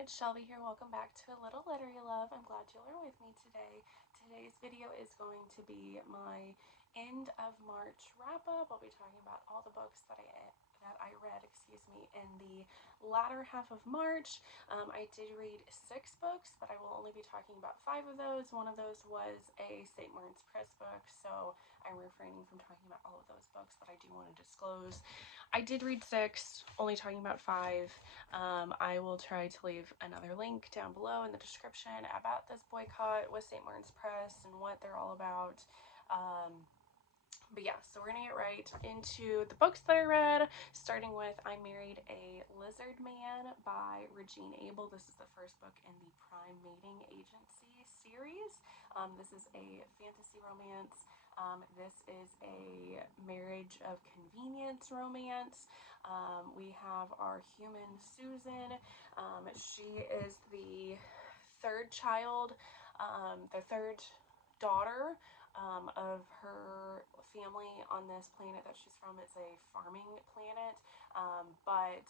it's Shelby here. Welcome back to A Little Literary Love. I'm glad you are with me today. Today's video is going to be my end of March wrap up. I'll be talking about all the books that I read, in the latter half of March. I did read 6 books, but I will only be talking about 5 of those. One of those was a St. Martin's Press book, so I'm refraining from talking about all of those books, but I do want to disclose I did read 6, only talking about 5. I will try to leave another link down below in the description about this boycott with St. Martin's Press and what they're all about. But yeah, so we're gonna get right into the books that I read, starting with I Married a Lizardman by Regine Abel. This is the first book in the Prime Mating Agency series. This is a fantasy romance. This is a marriage of convenience romance. We have our human Susan. She is the third child, the third daughter of her family on this planet that she's from. It's a farming planet, but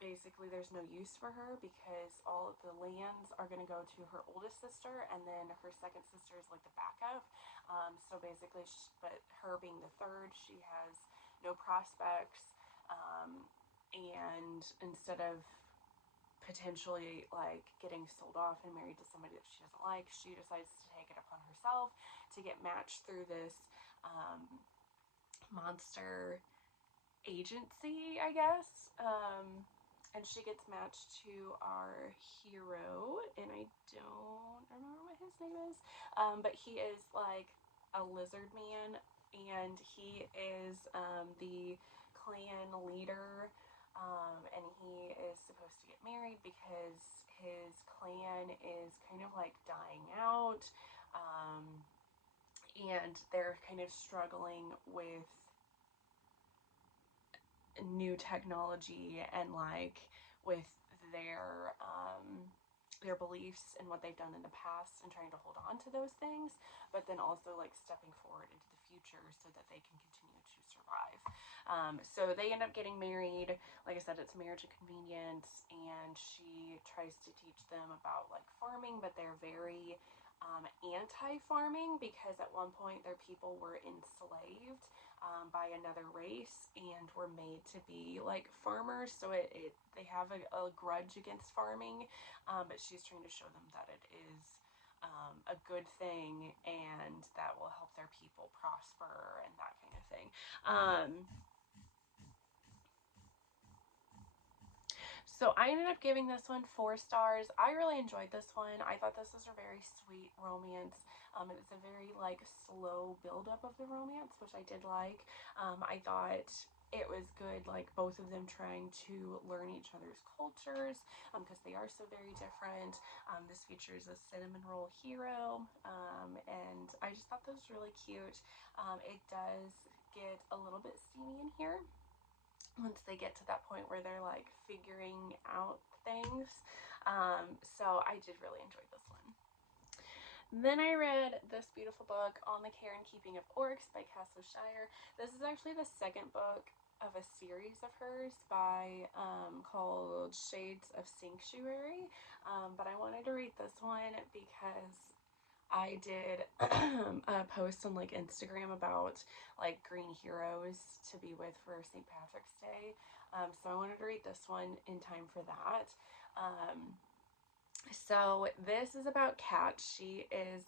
basically there's no use for her because all of the lands are going to go to her oldest sister, and then her second sister is like the backup. So basically, but her being the third, she has no prospects, and instead of potentially like getting sold off and married to somebody that she doesn't like, she decides to take it upon herself to get matched through this monster agency, I guess. And she gets matched to our hero, and I don't remember what his name is, but he is like a lizard man, and he is the clan leader, and he is supposed to get married because his clan is kind of like dying out, and they're kind of struggling with new technology and like with their beliefs and what they've done in the past and trying to hold on to those things, but then also like stepping forward into the future so that they can continue to survive. So they end up getting married. Like I said, it's marriage of convenience, and she tries to teach them about like farming, but they're very anti-farming because at one point their people were enslaved by another race and were made to be like farmers, so they have a grudge against farming, but she's trying to show them that it is a good thing and that will help their people prosper and that kind of thing. So I ended up giving this one 4 stars. I really enjoyed this one. I thought this was a very sweet romance. It's a very like slow buildup of the romance, which I did like. I thought it was good, like both of them trying to learn each other's cultures because they are so very different. This features a cinnamon roll hero, and I just thought that was really cute. It does get a little bit steamy in here once they get to that point where they're like figuring out things. So I did really enjoy this one. Then I read this beautiful book, On the Care and Keeping of Orcs by Kass. This is actually the second book of a series of hers by called Shades of Sanctuary, but I wanted to read this one because I did a post on like Instagram about like green heroes to be with for St. Patrick's Day, so I wanted to read this one in time for that. So this is about Cate. She is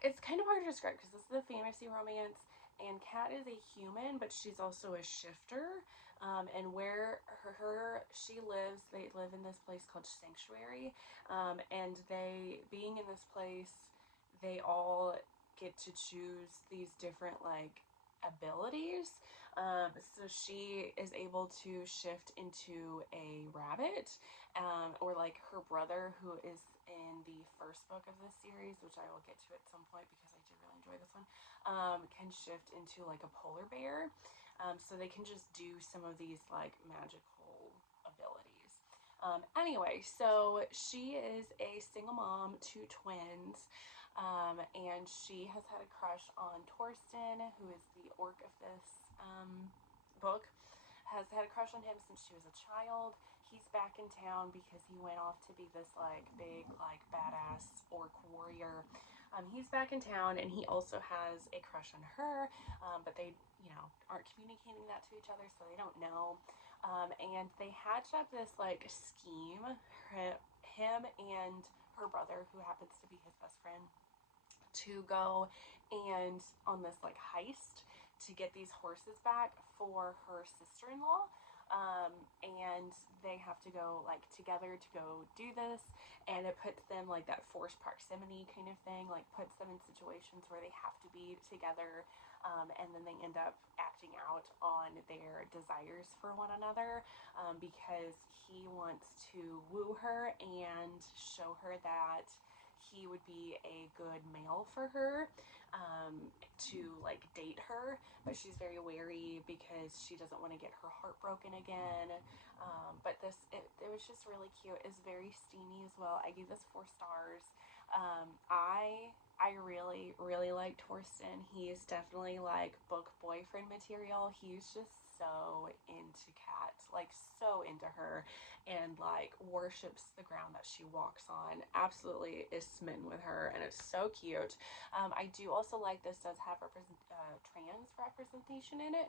it's kind of hard to describe because this is a fantasy romance, and Cate is a human, but she's also a shifter. And where she lives, they live in this place called Sanctuary, and being in this place, they all get to choose these different like abilities. So she is able to shift into a rabbit, or like her brother, who is in the first book of this series, which I will get to at some point because I did really enjoy this one, can shift into like a polar bear. So they can just do some of these like magical abilities. Anyway, so she is a single mom to twins, and she has had a crush on Torsten, who is the orc of this book. Has had a crush on him since she was a child. he's back in town because he went off to be this like big like badass orc warrior. He's back in town, and he also has a crush on her, but they, you know, aren't communicating that to each other, so they don't know. And they hatch up this like scheme, him and her brother, who happens to be his best friend, to go and on this like heist to get these horses back for her sister-in-law. And they have to go like together to go do this, and it puts them like that forced proximity kind of thing, like puts them in situations where they have to be together, and then they end up acting out on their desires for one another, because he wants to woo her and show her that he would be a good male for her, to like date her, but she's very wary because she doesn't want to get her heart broken again. But it was just really cute. It's very steamy as well. I gave this 4 stars. I really, really like Torsten. He's definitely like book boyfriend material. He's just so into Cate, like so into her, and like worships the ground that she walks on. Absolutely is smitten with her, and it's so cute. I do also like this does have trans representation in it,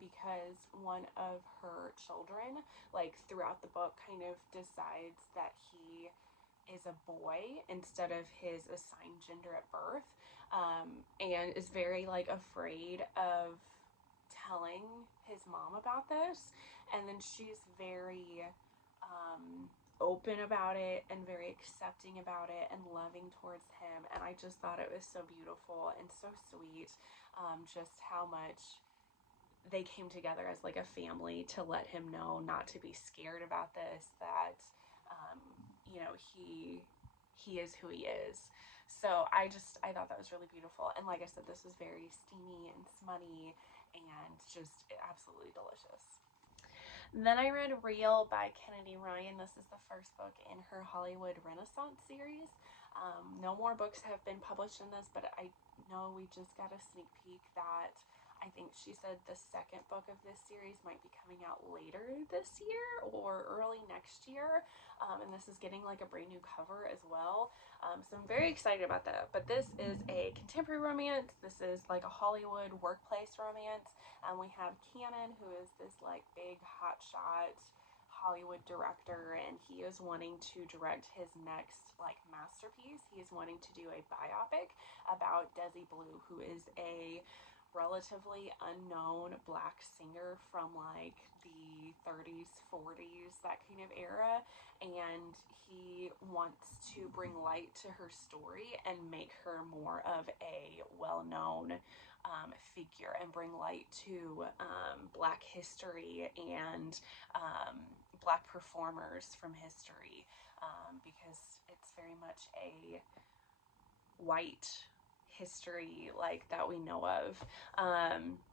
because one of her children, like throughout the book, kind of decides that he is a boy instead of his assigned gender at birth, and is very like afraid of telling his mom about this. And then she's very open about it and very accepting about it and loving towards him, and I just thought it was so beautiful and so sweet, just how much they came together as like a family to let him know not to be scared about this, that you know, he is who he is. So I thought that was really beautiful, and like I said, this was very steamy and smutty and just absolutely delicious. Then I read Real by Kennedy Ryan. This is the first book in her Hollywood Renaissance series. No more books have been published in this, but I know we just got a sneak peek that I think she said the second book of this series might be coming out later this year or early next year. And this is getting like a brand new cover as well. So I'm very excited about that. But this is a contemporary romance. This is like a Hollywood workplace romance. We have Cannon, who is this like big hotshot Hollywood director, and he is wanting to direct his next like masterpiece. He is wanting to do a biopic about Desi Blue, who is a relatively unknown black singer from like the 30s, 40s, that kind of era, and he wants to bring light to her story and make her more of a well-known figure, and bring light to black history and black performers from history, because it's very much a white history like that we know of,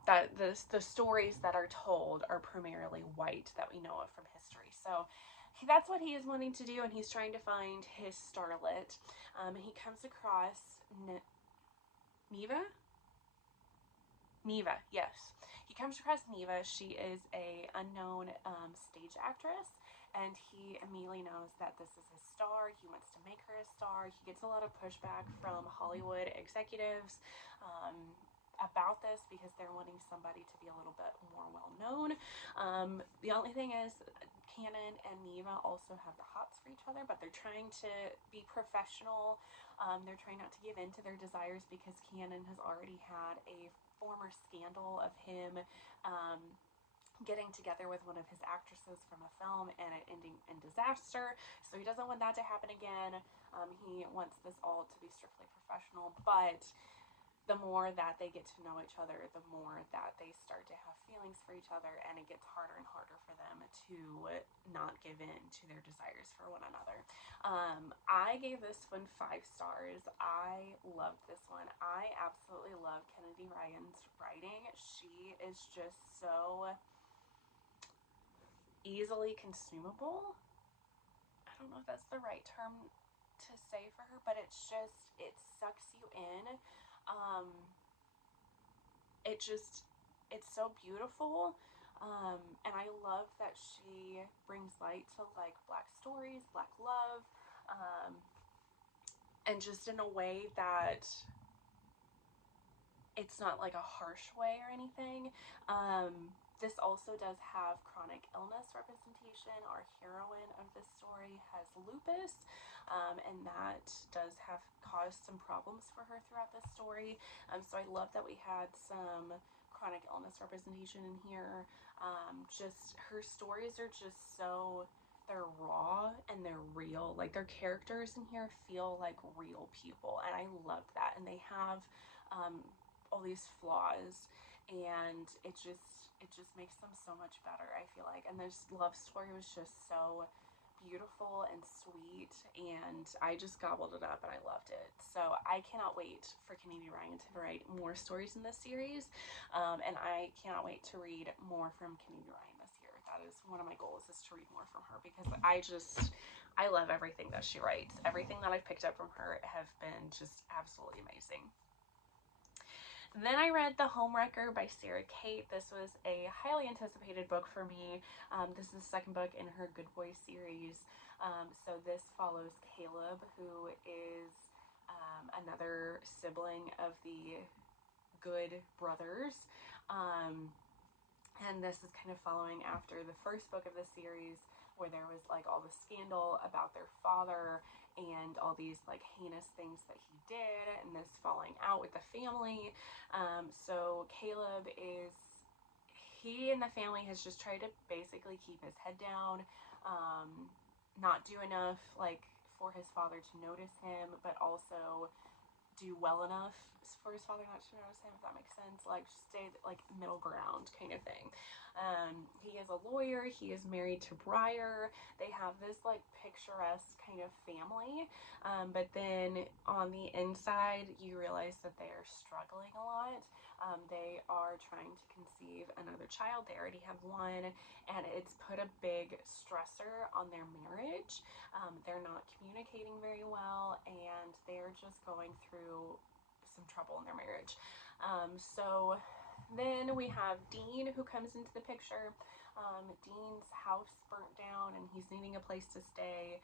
that the stories that are told are primarily white that we know of from history. So that's what he is wanting to do, and he's trying to find his starlet. He comes across Neva, yes. He comes across Neva. She is a unknown stage actress, and he immediately knows that this is his star. He wants to make her a star. He gets a lot of pushback from Hollywood executives about this because they're wanting somebody to be a little bit more well-known. The only thing is, Cannon and Neva also have the hots for each other, but they're trying to be professional. They're trying not to give in to their desires because Cannon has already had a former scandal of him getting together with one of his actresses from a film and it ending in disaster. So he doesn't want that to happen again. He wants this all to be strictly professional, but the more that they get to know each other, the more that they start to have feelings for each other, and it gets harder and harder for them to not give in to their desires for one another. I gave this one 5 stars. I loved this one. I absolutely love Kennedy Ryan's writing. She is just so easily consumable. I don't know if that's the right term to say for her, but it's just, it sucks you in. It's so beautiful. And I love that she brings light to like Black stories, Black love, and just in a way that it's not like a harsh way or anything. This also does have chronic illness representation. Our heroine of this story has lupus, and that does have caused some problems for her throughout this story. So I love that we had some chronic illness representation in here. Just her stories are just so, they're raw and they're real. Like their characters in here feel like real people, and I love that. And they have all these flaws, and it just makes them so much better, I feel like. And this love story was just so beautiful and sweet, and I just gobbled it up and I loved it. So I cannot wait for Kennedy Ryan to write more stories in this series, and I cannot wait to read more from Kennedy Ryan this year. That is one of my goals, is to read more from her, because I love everything that she writes. Everything that I've picked up from her have been just absolutely amazing. Then I read The Homewrecker by Sara Cate. This was a highly anticipated book for me. This is the second book in her Good Boy series. So this follows Caleb, who is another sibling of the Good brothers. And this is kind of following after the first book of the series, where there was like all the scandal about their father and all these like heinous things that he did, and this falling out with the family. So Caleb he and the family has just tried to basically keep his head down, not do enough like for his father to notice him, but also do well enough for his father not to notice him, if that makes sense. Like stay like middle ground kind of thing. He is a lawyer. He is married to Briar. They have this like picturesque kind of family, but then on the inside you realize that they are struggling a lot. They are trying to conceive another child. They already have one, and it's put a big stressor on their marriage. They're not communicating very well, and they're just going through some trouble in their marriage. So then we have Dean, who comes into the picture. Dean's house burnt down and he's needing a place to stay.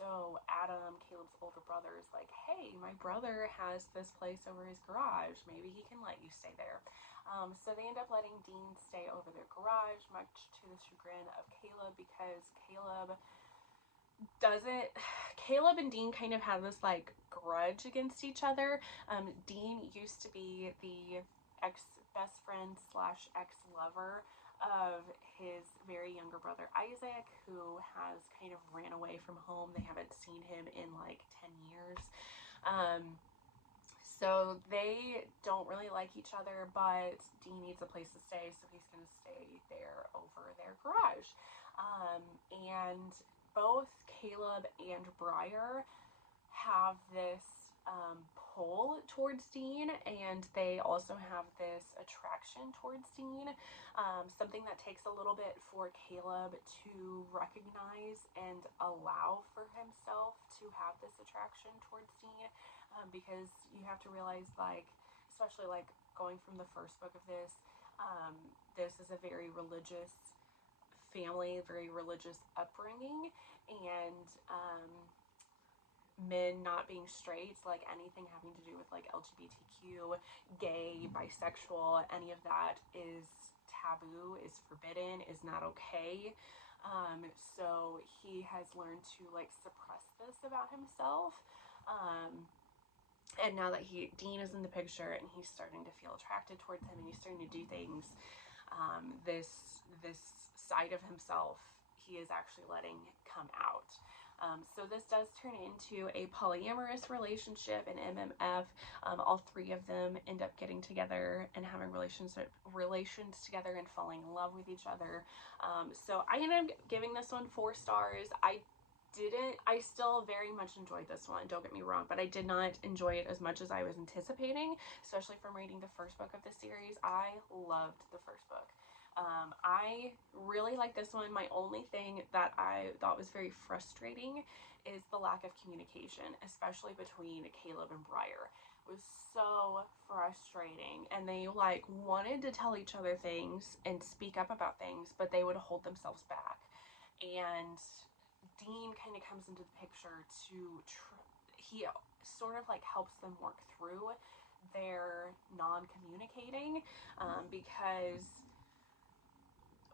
So Adam, Caleb's older brother, is like, hey, my brother has this place over his garage. Maybe he can let you stay there. So they end up letting Dean stay over their garage, much to the chagrin of Caleb, because Caleb and Dean kind of have this like grudge against each other. Dean used to be the ex-best friend / ex-lover of his very younger brother Isaac, who has kind of ran away from home. They haven't seen him in like 10 years. So they don't really like each other, but Dean needs a place to stay, so he's going to stay there over their garage. And both Caleb and Briar have this pull towards Dean, and they also have this attraction towards Dean. Something that takes a little bit for Caleb to recognize and allow for himself to have this attraction towards Dean, because you have to realize, like, especially like going from the first book of this, this is a very religious family, very religious upbringing, and men not being straight, like anything having to do with like LGBTQ, gay, bisexual, any of that is taboo, is forbidden, is not okay. So he has learned to like suppress this about himself. And now that Dean is in the picture and he's starting to feel attracted towards him and he's starting to do things, this side of himself he is actually letting come out. So this does turn into a polyamorous relationship in MMF. All three of them end up getting together and having relations together and falling in love with each other. So I ended up giving this one 4 stars. I still very much enjoyed this one, don't get me wrong, but I did not enjoy it as much as I was anticipating, especially from reading the first book of the series. I loved the first book. I really like this one. My only thing that I thought was very frustrating is the lack of communication, especially between Caleb and Briar. was so frustrating, and they like wanted to tell each other things and speak up about things, but they would hold themselves back. And Dean kind of comes into the picture to he sort of like helps them work through their non-communicating, because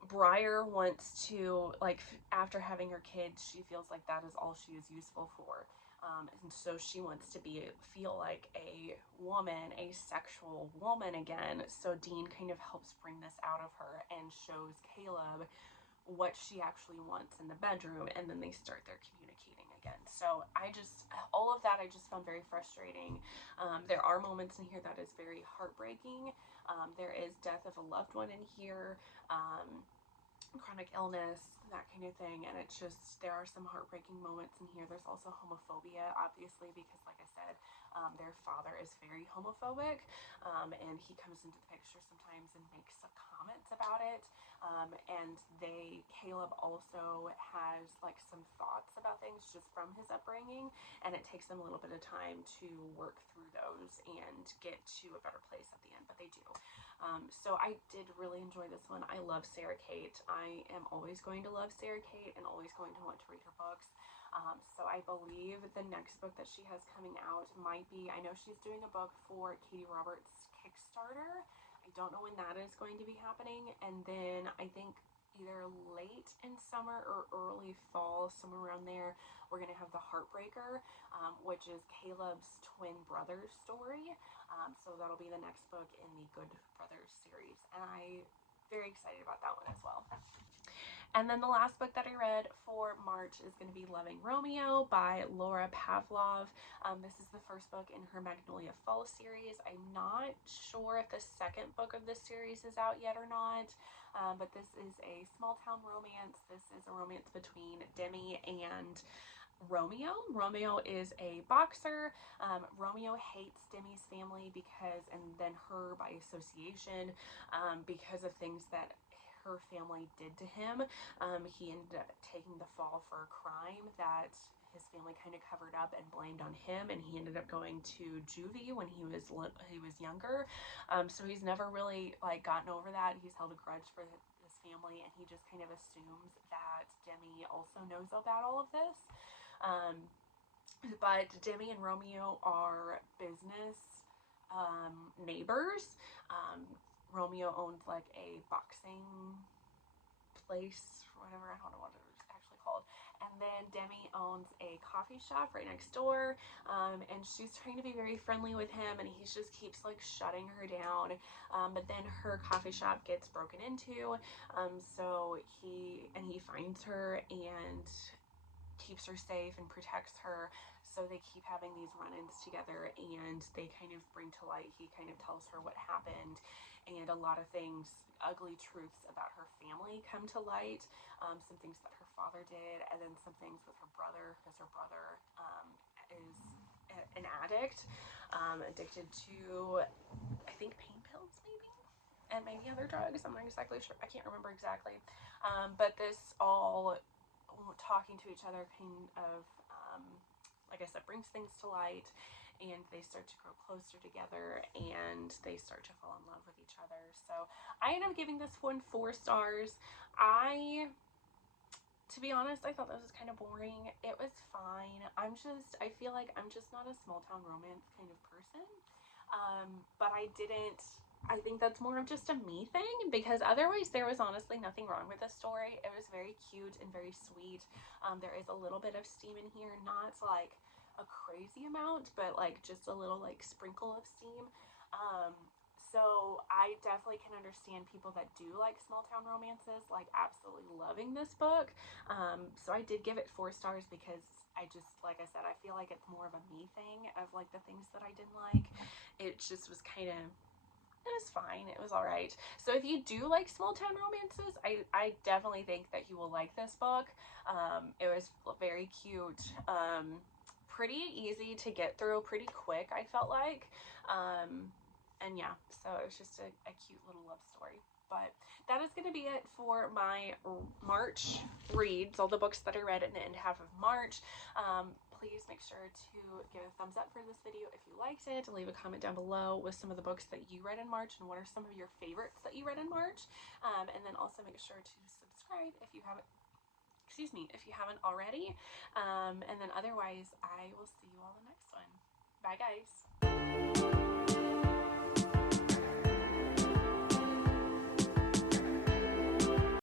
Briar wants to, like, after having her kids, she feels like that is all she is useful for. And so she wants to feel like a woman, a sexual woman again. So Dean kind of helps bring this out of her and shows Caleb what she actually wants in the bedroom, and then they start their communicating again. So all of that I just found very frustrating. There are moments in here that is very heartbreaking. There is death of a loved one in here. Chronic illness, that kind of thing, and it's just, there are some heartbreaking moments in here. There's also homophobia, obviously, because like I said, their father is very homophobic, and he comes into the picture sometimes and makes some comments about it, and Caleb also has like some thoughts about things just from his upbringing, and it takes them a little bit of time to work through those and get to a better place at the end, but they do. So I did really enjoy this one. I love Sara Cate. I am always going to love Sara Cate and always going to want to read her books. So I believe the next book that she has coming out might be, I know she's doing a book for Katie Roberts' Kickstarter. I don't know when that is going to be happening. And then I think either late in summer or early fall, somewhere around there, we're going to have The Heartbreaker, which is Caleb's twin brother's story. So that'll be the next book in the Good Brothers series, and I'm very excited about that one as well. And then the last book that I read for March is going to be Loving Romeo by Laura Pavlov. This is the first book in her Magnolia Falls series. I'm not sure if the second book of this series is out yet or not, but this is a small town romance. This is a romance between Demi and Romeo. Romeo is a boxer. Romeo hates Demi's family and then her by association, because of things that her family did to him. He ended up taking the fall for a crime that his family kind of covered up and blamed on him, and he ended up going to juvie when he was younger. So he's never really like gotten over that. He's held a grudge for his family, and he just kind of assumes that Demi also knows about all of this. But Demi and Romeo are business neighbors. Romeo owns like a boxing place, whatever, I don't know what it's actually called. And then Demi owns a coffee shop right next door, and she's trying to be very friendly with him, and he just keeps like shutting her down. But then her coffee shop gets broken into, so he finds her and keeps her safe and protects her. So they keep having these run-ins together, and they kind of bring to light, he kind of tells her what happened, and a lot of things, ugly truths about her family come to light, some things that her father did, and then some things with her brother, because her brother is an addict, addicted to, I think, pain pills maybe, and maybe other drugs. I'm not exactly sure. I can't remember exactly. But this all talking to each other kind of, like I said, brings things to light, and they start to grow closer together, and they start to fall in love with each other. So I ended up giving this one 4 stars. To be honest, I thought this was kind of boring. It was fine. I feel like I'm just not a small town romance kind of person. But I think that's more of just a me thing, because otherwise there was honestly nothing wrong with the story. It was very cute and very sweet. There is a little bit of steam in here, not like a crazy amount, but like just a little like sprinkle of steam. So I definitely can understand people that do like small town romances, like absolutely loving this book. So I did give it 4 stars, because like I said, I feel like it's more of a me thing of like the things that I didn't like. It just was kind of, it was fine. It was all right. So if you do like small town romances, I definitely think that you will like this book. It was very cute, pretty easy to get through, pretty quick, I felt like. And yeah, so it was just a cute little love story. But that is going to be it for my March reads, all the books that I read in the end half of March. please make sure to give a thumbs up for this video if you liked it. Leave a comment down below with some of the books that you read in March and what are some of your favorites that you read in March. And then also make sure to subscribe if you haven't, if you haven't already. And then otherwise, I will see you all in the next one. Bye, guys.